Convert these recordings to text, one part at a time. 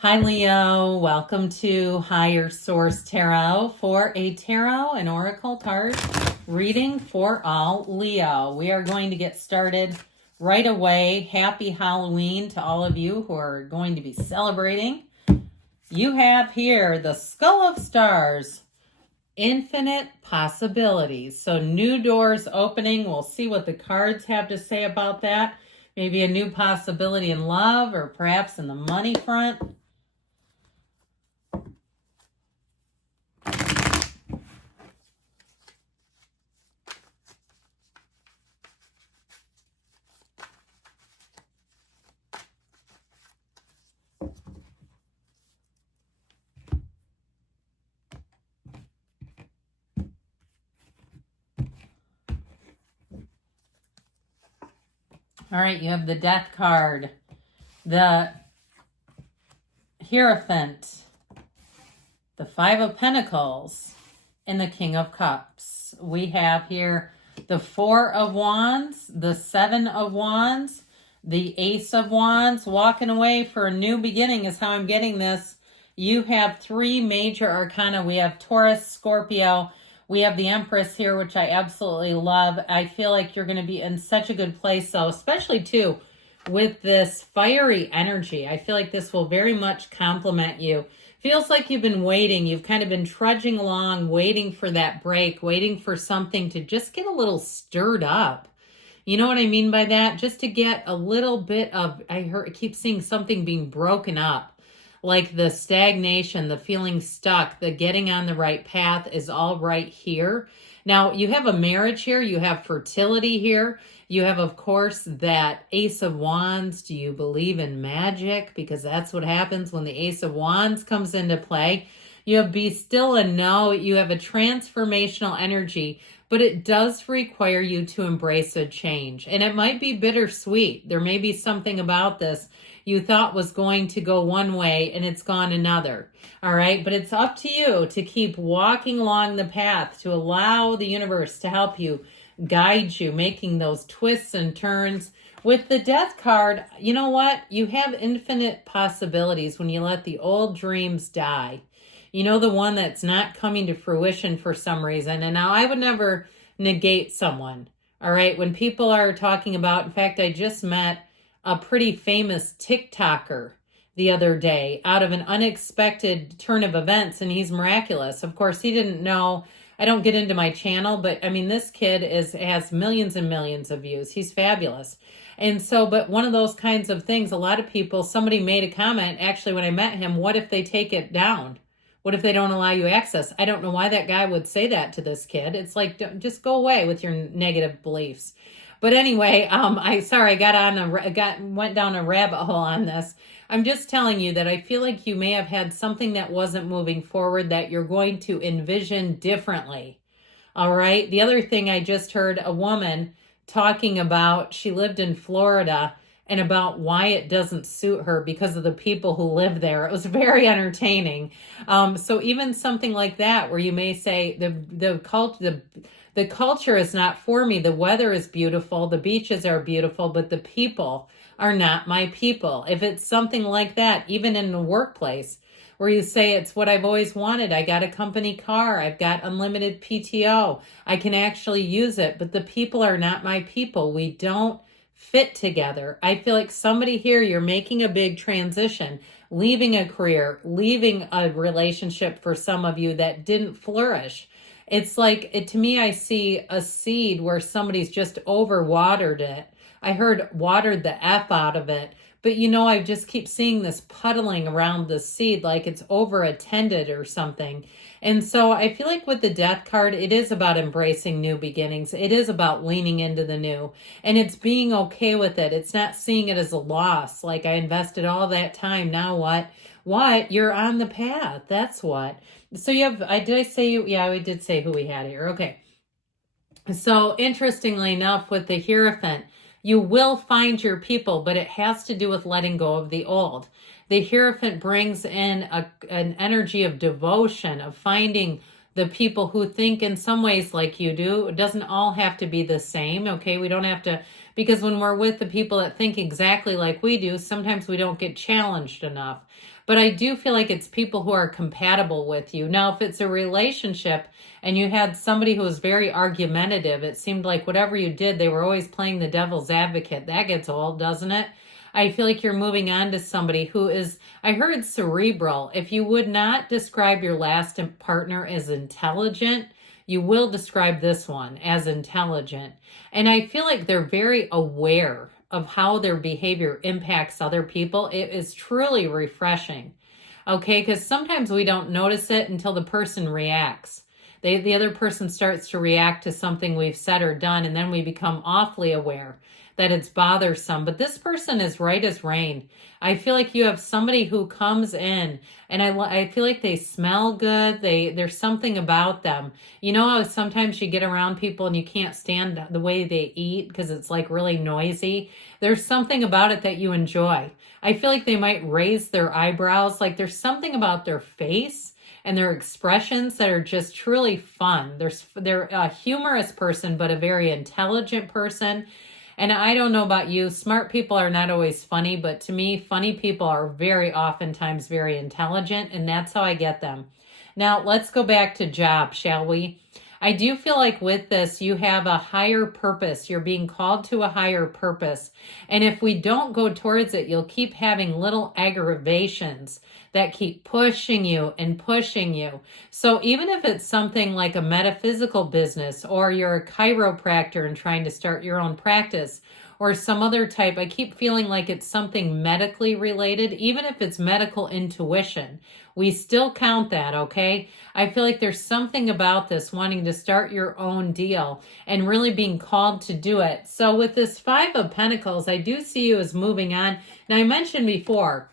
Hi, Leo. Welcome to Higher Source Tarot for a tarot and oracle card reading for all Leo. We are going to get started right away. Happy Halloween to all of you who are going to be celebrating. You have here the Skull of Stars, infinite possibilities. So new doors opening. We'll see what the cards have to say about that. Maybe a new possibility in love or perhaps in the money front. All right, you have the Death card, the Hierophant, the Five of Pentacles, and the King of Cups. We have here the Four of Wands, the Seven of Wands, the Ace of Wands. Walking away for a new beginning is how I'm getting this. You have three major arcana. We have Taurus, Scorpio. We have the Empress here, which I absolutely love. I feel like you're going to be in such a good place, though, especially, too, with this fiery energy. I feel like this will very much complement you. Feels like you've been waiting. You've kind of been trudging along, waiting for that break, waiting for something to just get a little stirred up. You know what I mean by that? Just to get a little bit of, I keep seeing something being broken up. Like the stagnation, the feeling stuck, the getting on the right path is all right here. Now, you have a marriage here. You have fertility here. You have, of course, that Ace of Wands. Do you believe in magic? Because that's what happens when the Ace of Wands comes into play. You have be still and know. You have a transformational energy, but it does require you to embrace a change. And it might be bittersweet. There may be something about this you thought was going to go one way and it's gone another. All right. But it's up to you to keep walking along the path, to allow the universe to help you, guide you, making those twists and turns. With the Death card, you know what? You have infinite possibilities when you let the old dreams die. You know, the one that's not coming to fruition for some reason. And now I would never negate someone. All right. When people are talking about, in fact, I just met a pretty famous TikToker the other day out of an unexpected turn of events, and he's miraculous. Of course, he didn't know. I don't get into my channel, but I mean, this kid has millions and millions of views. He's fabulous. And so, but one of those kinds of things, a lot of people, somebody made a comment, actually, when I met him, what if they take it down? What if they don't allow you access? I don't know why that guy would say that to this kid. It's like, just go away with your negative beliefs. But anyway, I went down a rabbit hole on this. I'm just telling you that I feel like you may have had something that wasn't moving forward that you're going to envision differently. All right. The other thing, I just heard a woman talking about, she lived in Florida, and about why it doesn't suit her because of the people who live there. It was very entertaining. So even something like that, where you may say the culture is not for me. The weather is beautiful. The beaches are beautiful, but the people are not my people. If it's something like that, even in the workplace, where you say it's what I've always wanted. I got a company car. I've got unlimited PTO. I can actually use it, but the people are not my people. We don't fit together. I feel like somebody here, you're making a big transition, leaving a career, leaving a relationship for some of you that didn't flourish. It's like, to me, I see a seed where somebody's just overwatered it. I heard watered the F out of it. But I just keep seeing this puddling around the seed like it's over-attended or something. And so I feel like with the Death card, it is about embracing new beginnings. It is about leaning into the new. And it's being okay with it. It's not seeing it as a loss. Like, I invested all that time. Now what? What? You're on the path. That's what. So you have, I did say you? Yeah, we did say who we had here. Okay. So interestingly enough, with the Hierophant, you will find your people, but it has to do with letting go of the old. The Hierophant brings in an energy of devotion, of finding the people who think in some ways like you do. It doesn't all have to be the same, okay? We don't have to because when we're with the people that think exactly like we do, sometimes we don't get challenged enough. But I do feel like it's people who are compatible with you. Now, if it's a relationship and you had somebody who was very argumentative, it seemed like whatever you did, they were always playing the devil's advocate. That gets old, doesn't it? I feel like you're moving on to somebody who is, I heard cerebral. If you would not describe your last partner as intelligent, you will describe this one as intelligent. And I feel like they're very aware of how their behavior impacts other people. It is truly refreshing. Okay, because sometimes we don't notice it until the person reacts. The other person starts to react to something we've said or done, and then we become awfully aware that it's bothersome. But this person is right as rain. I feel like you have somebody who comes in, and I feel like they smell good. There's something about them. You know how sometimes you get around people and you can't stand the way they eat because it's like really noisy? There's something about it that you enjoy. I feel like they might raise their eyebrows. Like there's something about their face and their expressions that are just truly fun. They're a humorous person, but a very intelligent person. And I don't know about you, smart people are not always funny, but to me, funny people are very oftentimes very intelligent, and that's how I get them. Now, let's go back to job, shall we? I do feel like with this, you have a higher purpose. You're being called to a higher purpose. And if we don't go towards it, you'll keep having little aggravations that keep pushing you and pushing you. So even if it's something like a metaphysical business, or you're a chiropractor and trying to start your own practice, or some other type, I keep feeling like it's something medically related, even if it's medical intuition. We still count that, okay? I feel like there's something about this wanting to start your own deal and really being called to do it. So with this Five of Pentacles, I do see you as moving on. Now, I mentioned before,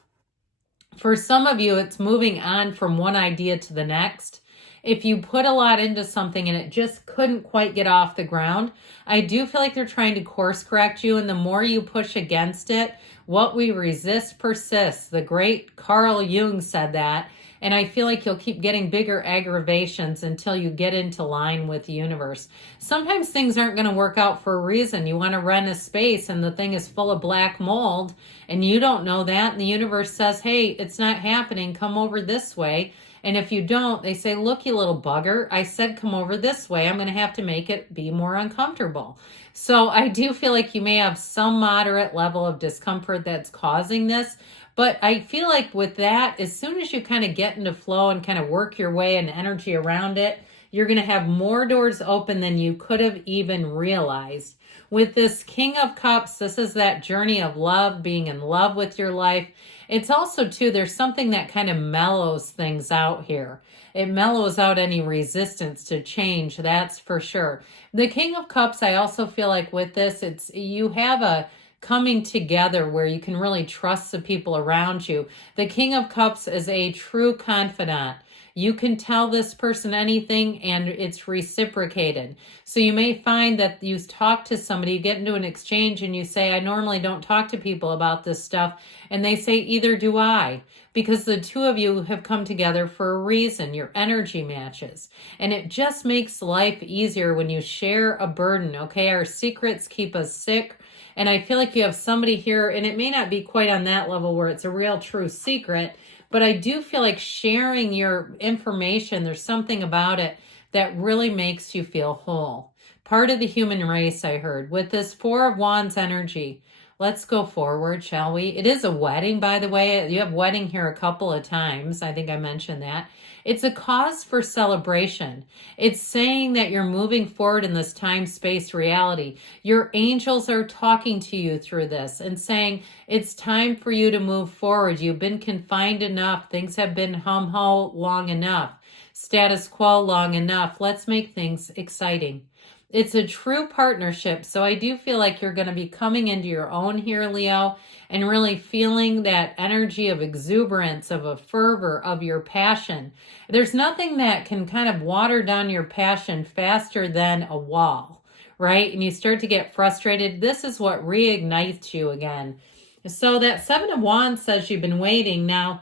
for some of you, it's moving on from one idea to the next. If you put a lot into something and it just couldn't quite get off the ground, I do feel like they're trying to course correct you. And the more you push against it, what we resist persists. The great Carl Jung said that. And I feel like you'll keep getting bigger aggravations until you get into line with the universe. Sometimes things aren't going to work out for a reason. You want to rent a space and the thing is full of black mold and you don't know that. And the universe says, hey, it's not happening. Come over this way. And if you don't, they say, look, you little bugger, I said come over this way. I'm going to have to make it be more uncomfortable. So I do feel like you may have some moderate level of discomfort that's causing this. But I feel like with that, as soon as you kind of get into flow and kind of work your way and energy around it, you're going to have more doors open than you could have even realized. With this King of Cups, this is that journey of love, being in love with your life. It's also, too, there's something that kind of mellows things out here. It mellows out any resistance to change, that's for sure. The King of Cups, I also feel like with this, it's you have a coming together where you can really trust the people around you. The King of Cups is a true confidant. You can tell this person anything and it's reciprocated. So you may find that you talk to somebody, you get into an exchange and you say, I normally don't talk to people about this stuff. And they say, either do I. Because the two of you have come together for a reason. Your energy matches. And it just makes life easier when you share a burden, okay? Our secrets keep us sick. And I feel like you have somebody here, and it may not be quite on that level where it's a real true secret, but I do feel like sharing your information, there's something about it that really makes you feel whole. Part of the human race, I heard. With this Four of Wands energy, let's go forward, shall we? It is a wedding, by the way. You have wedding here a couple of times. I think I mentioned that. It's a cause for celebration. It's saying that you're moving forward in this time-space reality. Your angels are talking to you through this and saying, it's time for you to move forward. You've been confined enough. Things have been hum-ho long enough. Status quo long enough. Let's make things exciting. It's a true partnership, so I do feel like you're going to be coming into your own here, Leo, and really feeling that energy of exuberance, of a fervor, of your passion. There's nothing that can kind of water down your passion faster than a wall, right? And you start to get frustrated. This is what reignites you again. So that Seven of Wands says you've been waiting. Now,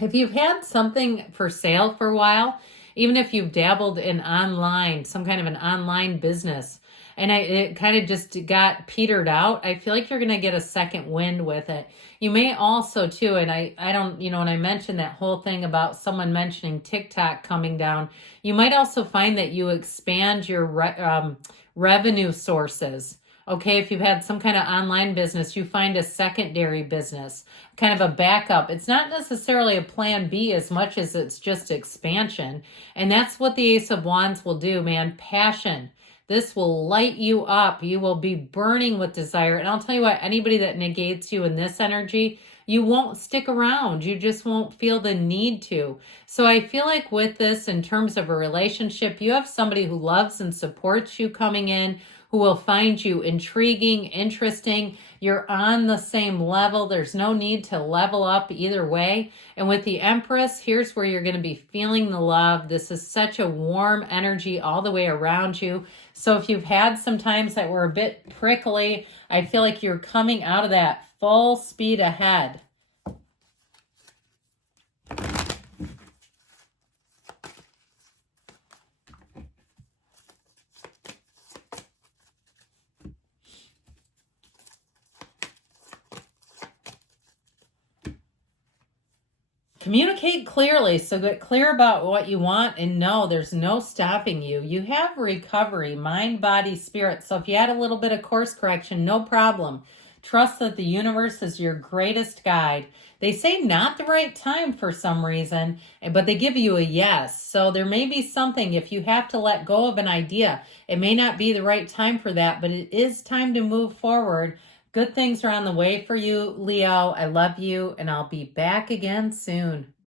if you've had something for sale for a while, even if you've dabbled in online, some kind of an online business, and it kind of just got petered out. I feel like you're going to get a second wind with it. You may also too, and I don't, when I mentioned that whole thing about someone mentioning TikTok coming down, you might also find that you expand your revenue sources. Okay, if you've had some kind of online business, you find a secondary business, kind of a backup. It's not necessarily a plan B as much as it's just expansion. And that's what the Ace of Wands will do, man. Passion. This will light you up. You will be burning with desire. And I'll tell you what, anybody that negates you in this energy, you won't stick around. You just won't feel the need to. So I feel like with this, in terms of a relationship, you have somebody who loves and supports you coming in, who will find you intriguing, interesting. You're on the same level. There's no need to level up either way. And with the Empress, here's where you're going to be feeling the love. This is such a warm energy all the way around you. So if you've had some times that were a bit prickly, I feel like you're coming out of that full speed ahead. Communicate clearly, so get clear about what you want and know there's no stopping you. You have recovery, mind, body, spirit. So if you had a little bit of course correction, no problem. Trust that the universe is your greatest guide. They say not the right time for some reason, but they give you a yes. So there may be something, if you have to let go of an idea, it may not be the right time for that, but it is time to move forward. Good things are on the way for you, Leo. I love you, and I'll be back again soon.